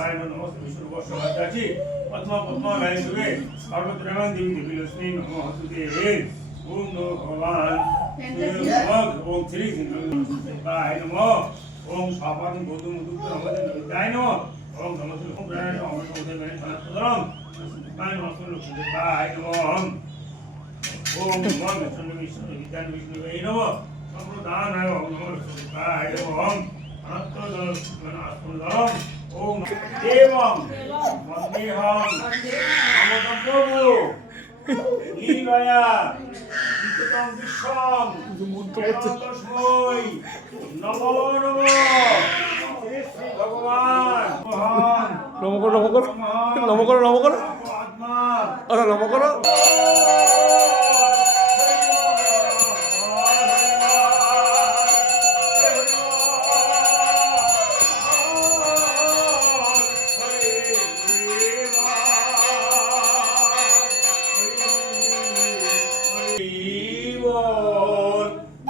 शिवाय नमो विष्णु गोस्वामी पद्मा पद्मा लाइन हुए पार्वती देवी देवी लक्ष्मी नमो हस्तुते ओम नमो भगवान ओम श्री सिंहाय नमो ओम स्वापादं गौतम दुग्ध नमोदे विद्याय नमो ओम नमो श्री ओम प्राणाय नमो ओम नमो देवाय नमो शिवाय नमो लक्ष्मीदेवाय नमो ओम नमो विष्णु विद्याय विष्णुवे नमो संप्रदानाय ओम नमो लक्ष्मीदेवाय नमो ओम देवं वन्देहं नमोदं प्रभु लीलया विततं विश्वं तस्मै नमो नमो श्री श्री भगवान महान নম করো নম করো নম করো নম করো आत्मा আরে নম করো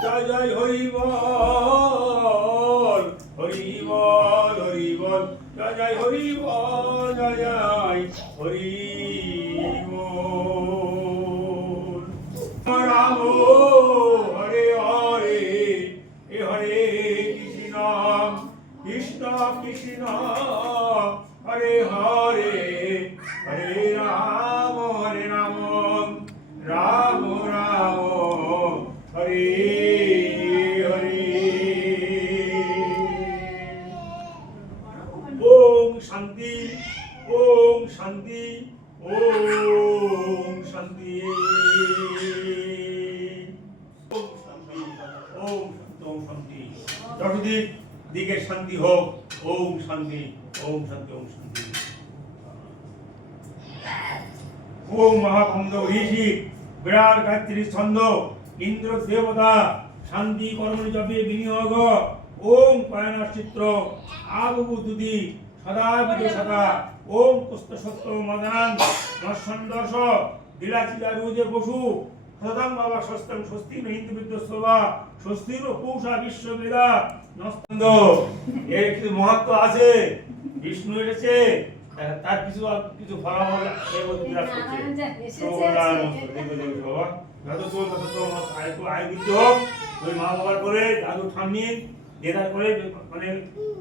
जय जय हरि बोल हरि बोल हरि बोल जय जय हरि बोल जय जय हरि बोल राम हरे हरे हरे कृष्ण कृष्ण कृष्ण हरे हरे हरे राम राम राम हरे हरे ओम शांति ओम शांति ओम शांति ओम शांति ओम शांति चतुर्दिक दिके शांति हो ओम शांति ओम शांति ओम शांति ओम महाभंग ऋषि विराट गायत्री छंद इंद्र देवता शांति कर्म जपे विनियोग ओम पायना चित्र आबुदुदी सदा विदुषता ओम कुस्त सत्य मदनां नशंदर्श दिलाचिला रुजे बसु सदं बाबा स्वस्तं स्वस्ति न हिंदु विद्वस्वा स्वस्ति न पूषा विश्ववेदा नस्तंद এর কি মহত্ব আছে বিষ্ণু এসেছে তার কিছু কিছু ফলাফল এর মধ্যে বিরাজ করছে তো বাবা দাদু তো আয় দিতে হোক ওই মা বাবার করে দাদু ঠাম্মি দেদার করে মানে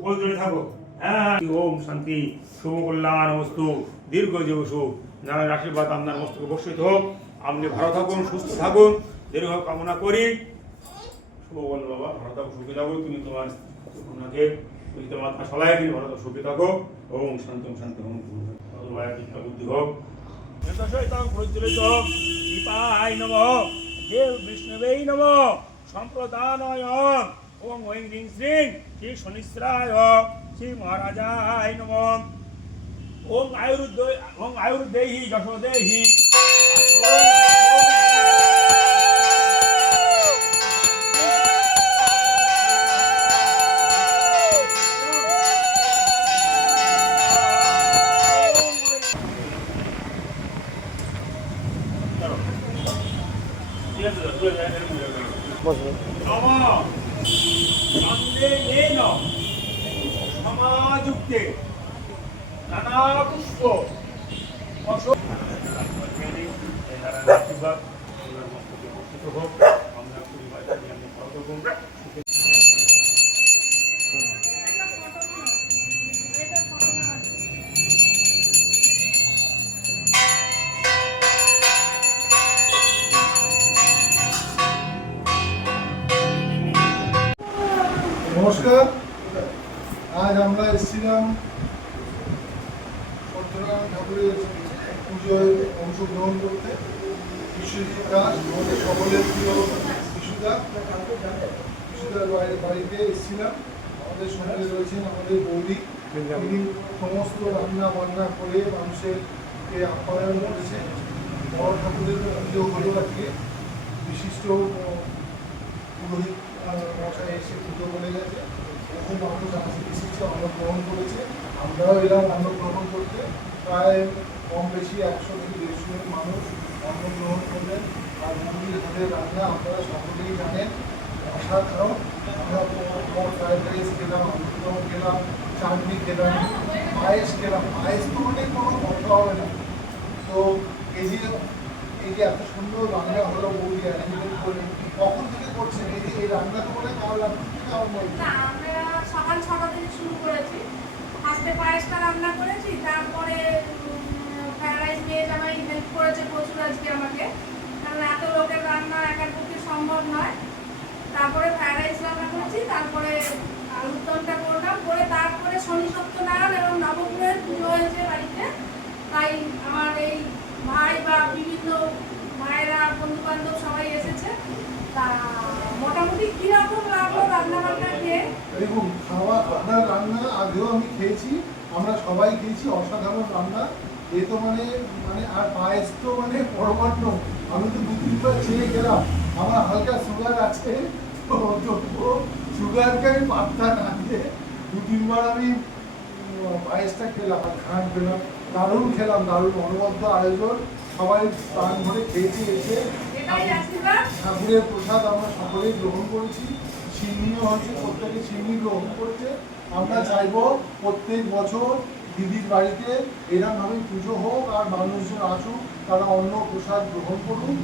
বল ধরে থাকো হ্যাঁ ওম শান্তি শুভ কল্যাণ বস্তু দীর্ঘ জীব সুখ নারায়ণ আশীর্বাদ আপনার মস্তকে বর্ষিত হোক আপনি ভালো থাকুন সুস্থ থাকুন দীর্ঘ কামনা করি শুভ বল বাবা ভালো থাকো সুখী থাকো তুমি তোমার ওনাকে তোমার সবাই কি ভালো থাকো সুখী থাকো ওম শান্তি ওম বুদ্ধি হোক দীপায় নমঃ দেব বিষ্ণুবে নমঃ সম্প্রদানায় ওম ঐং হ্রিং শ্রীং শ্রী শনিশ্রায় শ্রী মহারাজায় নমঃ ওম আয়ুর্দেহি যশোদেহি সমাযুক্তে নানা পুষ্প নমস্কার। আজ আমরা এসেছিলাম সত্যনারায়ণ ঠাকুরের পুজোয় অংশগ্রহণ করতে। বিশ্বজিৎ দাস আমাদের সকলের প্রিয় বিশুদার বাড়িতে এসেছিলাম। আমাদের সঙ্গে রয়েছেন আমাদের বৌদি, তিনি সমস্ত রান্না বান্না করে মানুষেরকে আপ্যায়ন করেছেন। বড় ঠাকুরের পুজো হলো আজকে। বিশিষ্ট পুরোহিত মশাই এসে পুজো করে গেছে। বহু মানুষ এসেছে, অন্নগ্রহণ করেছে। আমরাও এলাম অন্নগ্রহণ করতে। প্রায় কম বেশি 100 থেকে 150 জন মানুষ অন্নগ্রহণ করলেন। আর মুরগির হাতের রান্না আপনারা সকলেই জানেন, অসাধারণ। আমরা ফ্রাইড রাইস খেলাম, আলুর দম খেলাম, চাটনি খেলাম, পায়েস খেলাম। পায়েস তো মানে কোনো কথা হবে না। তো এই যে এত সুন্দর রান্না হলো, বৌদি অ্যারেঞ্জমেন্ট করে কখন থেকে করছেন? এই রান্না তো মানে কাল রান্না থেকে আরম্ভ হয়েছে। না, আমরা সকাল 6টা থেকে শুরু করেছি। ফার্স্টে পায়েসটা রান্না করেছি, তারপরে ফ্রাইড রাইস মেয়ে জামাই হেল্প করেছে প্রচুর আজকে আমাকে, কারণ এত লোকের রান্না একার পক্ষে সম্ভব নয়। তারপরে ফ্রাইড রাইস রান্না করেছি, তারপরে আলুর দমটা করলাম, করে তারপরে শনি সত্যনারায়ণ এবং নবগ্রহের পুজো হয়েছে বাড়িতে। তাই আমার এই ভাই বা বিভিন্ন ভাইয়েরা বন্ধু বান্ধব সবাই এসেছে। তা মোটামুটি কিরকম লাগলো রান্না বান্না খেয়ে? দেখুন, আপনার রান্না আগেও আমি খেয়েছি, আমরা সবাই খেয়েছি, অসাধারণ রান্না। এ তো মানে মানে আর পায়েস তো মানে পরমান্ন। আমি তো 2-3 বার চেয়ে গেলাম, আমার হালকা সুগার আছে, তো সুগারকে আমি পাত্তা না দিয়ে 2-3 বার আমি পায়েসটা খেলাম আর ঘাট পেলাম। দারুণ খেলাম, দারুণ অনবদ্য আয়োজন, সবাই প্রাণ ভরে খেয়েছি। এসে এটাই আশীর্বাদ। ঠাকুরের প্রসাদ আমরা সকলেই গ্রহণ করেছি, সিন্নিও হয়েছে, প্রত্যেকে সিন্নি গ্রহণ করেছে। আমরা চাইবো প্রত্যেক বছর দিদির বাড়িতে এরকমভাবে পুজো হোক, আর মানুষজন আসুক, তারা অন্ন প্রসাদ গ্রহণ করুক।